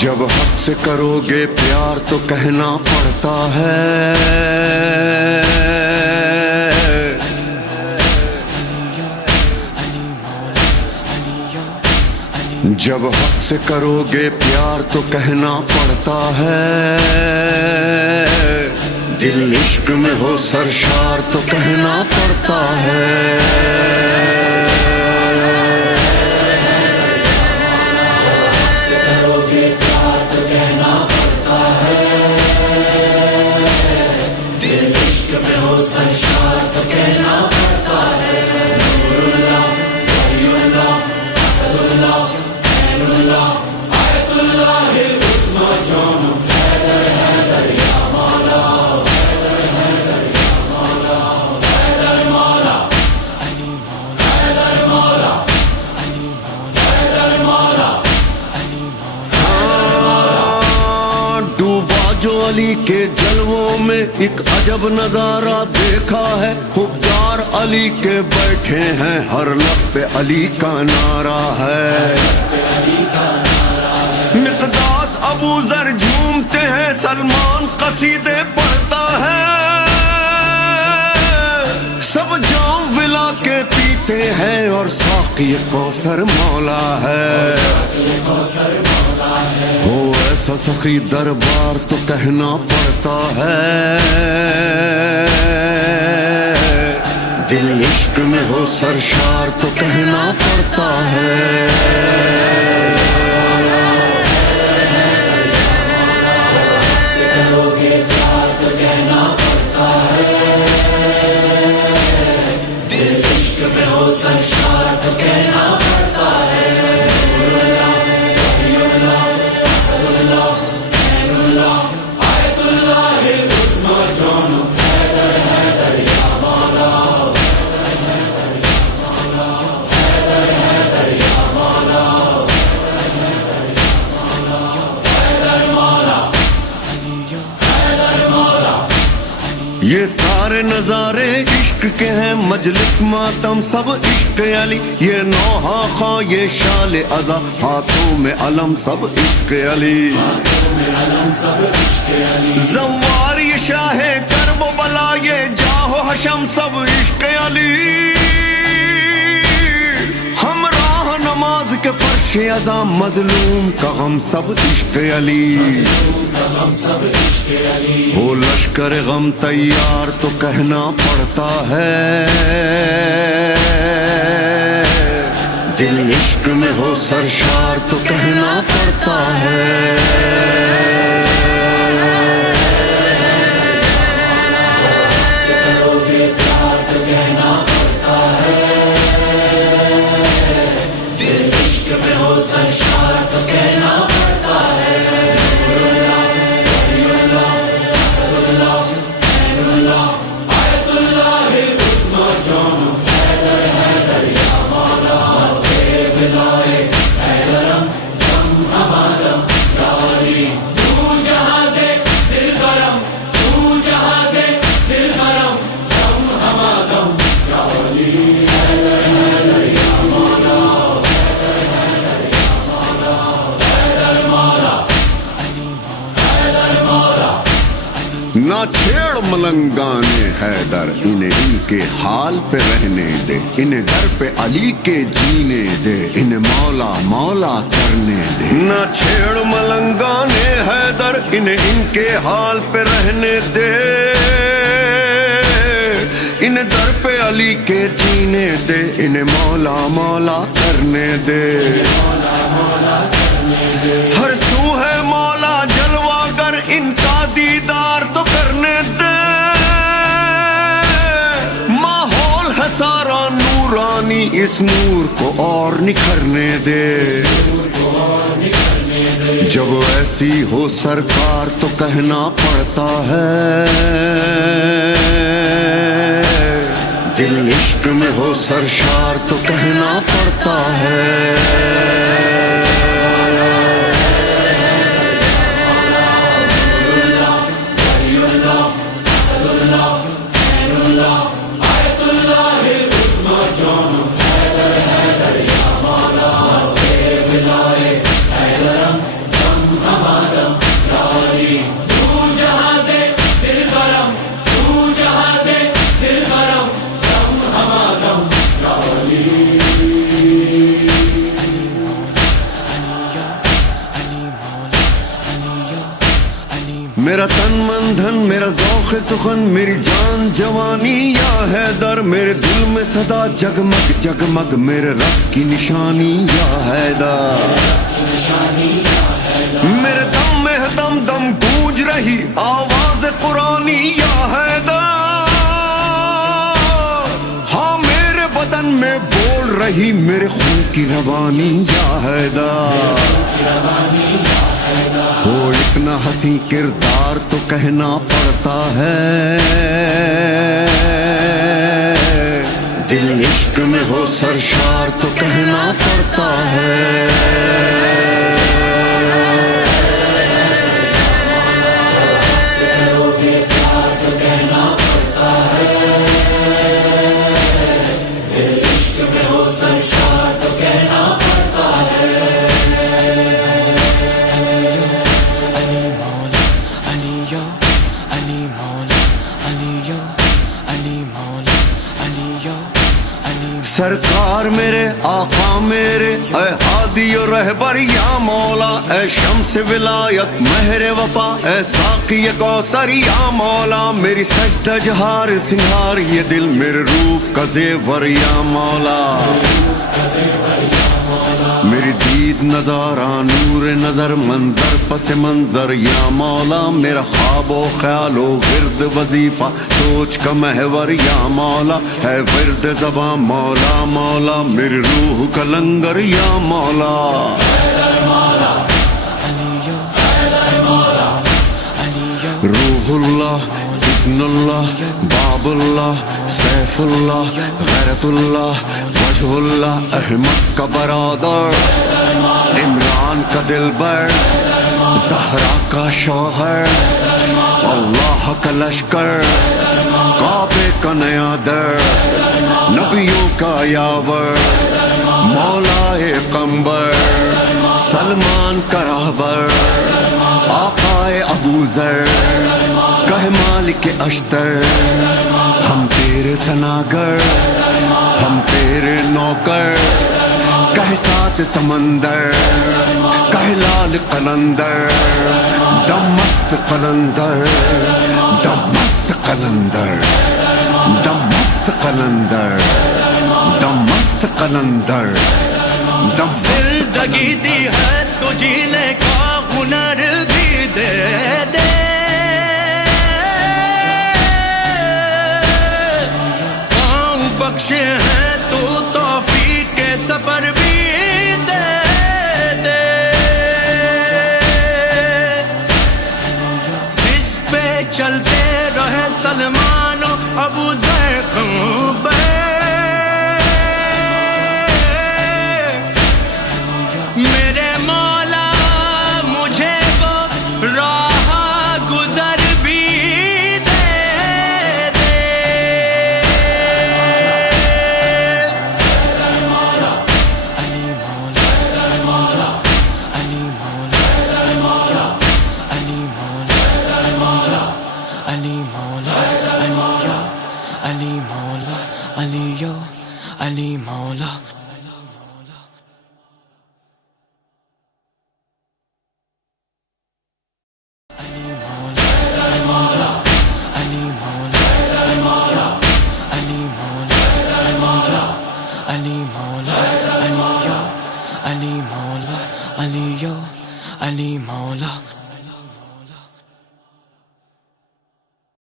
جب حق سے کرو گے پیار تو کہنا پڑتا ہے، جب حق سے کرو گے پیار تو کہنا پڑتا ہے، دل عشق میں ہو سرشار تو کہنا پڑتا ہے۔ سرشار تو کہنا پڑتا ہے، نور اللہ، ولی اللہ، اسد اللہ، عین اللہ، آیت اللہ العظمی جان حیدر حیدر یا مولا، حیدر حیدر یا مولا، حیدر مولا، علی مولا، حیدر مولا، علی مولا، حیدر مولا، علی مولا۔ ڈوبا جو علی کے جلووں میں ایک عجب نظارہ دیکھا ہے، خوددار علی کے بیٹھے ہیں، ہر لب پہ علی کا نعرہ ہے، مقداد ابو ذر جھومتے ہیں، سلمان قصیدے پڑھتا ہے، سب جام ولا کے پیتے ہیں اور ساقی کوثر مولا ہے، ہو ایسا سخی دربار تو کہنا پڑتا ہے، دل عشق میں ہو سرشار تو کہنا پڑتا ہے۔ سرشار تو کہنا پڑتا ہے، نور اللہ، ولی اللہ، اسد اللہ، عین اللہ، آیت اللہ العظمی جان حیدر حیدر یا مولا، حیدر حیدر یا مولا، حیدر حیدر یا مولا، حیدر مولا، حیدر مولا۔ یہ سارے نظارے عشق کے ہیں، مجلس ماتم سب عشق علی، یہ نوحہ خواہ یہ شال عزا، ہاتھوں میں علم سب عشق علی، زوار یہ شاہ کرب و بلا، یہ جاہ و حشم سب عشق علی، ہمراہ نماز کے فرش عزا، مظلوم کا غم سب عشق علی، ہو لشکر غم تیار تو کہنا پڑتا ہے، دل عشق میں ہو سرشار تو کہنا پڑتا ہے۔ سرشار تو کہنا پڑتا ہے، نور اللہ، ولی اللہ، اسد اللہ، عین اللہ، آیت اللہ العظمی جان ملنگانے حیدر انہیں ان کے حال پہ رہنے دے انہیں در پہ علی کے جینے دے انہیں مولا مولا کرنے دے نہ چھیڑ ملنگانے حیدر انہیں ان کے حال پہ رہنے دے انہیں در پہ علی کے جینے دے انہیں مولا مولا کرنے دے ہر سو ہے مولا جلوہ گر ان کا دیدار تو کرنے دے ماحول ہے سارا نورانی اس نور کو اور نکھرنے دے جب ایسی ہو سرکار تو کہنا پڑتا ہے دل عشق میں ہو سرشار تو کہنا پڑتا ہے میرا تن من دھن میرا ذوق سخن میری جان جوانی یا حیدر میرے دل میں صدا جگمگ جگمگ میرے رب کی نشانی یا حیدر میرے دم میں دم دم گونج رہی آواز قرآنی یا حیدر ہاں میرے بدن میں بول رہی میرے خون کی روانی یا حیدر ہو اتنا حسین کردار تو کہنا پڑتا ہے دل عشق میں ہو سرشار تو کہنا پڑتا ہے سرکار میرے آقا میرے اے ہادی و رہبر یا مولا اے شمس ولایت مہر وفا اے ساقی کوثر یا مولا میری سجدہ جہار سنگار یہ دل میرے روح کا زیور یا مولا میری دید نظارہ نور نظر منظر پس منظر یا مولا میرا خواب و خیال و ورد وظیفہ سوچ کا محور یا مولا ہے ورد زباں مولا مولا میری روح کا لنگر یا مولا روح اللہ بسم اللہ باب اللہ سیف اللہ غیرت اللہ وجہ اللہ احمد کا برادر عمران کا دلبر زہرا کا شوہر اللہ کا لشکر کعبے کا نیا در نبیوں کا یاور مولا قمبر سلمان کا راہبر آقا ابو ذر کہ مالک اشتر ہم تیرے سناگر ہم تیرے نوکر کہ سات سمندر کہ لال قلندر دم مست قلندر دم مست قلندر دم مست قلندر دم مست قلندر دم زندگی دی ہے تو جینے کا ہنر بھی دے دے پاؤں بخشے ہیں تو توفیق کے سفر بھی دے دے جس پہ چلتے رہے سلمان و ابو ذر قمبر میرے مولا مجھے وہ راہ گزر بھی دے دے علی مولا Mawla, Ali yo, Ali Mawla. Ali Mawla, Ali yo, Ali Mawla, Ali Mawla, Ali Mawla, Ali yo, Ali Mawla, Ali yo, Ali Mawla.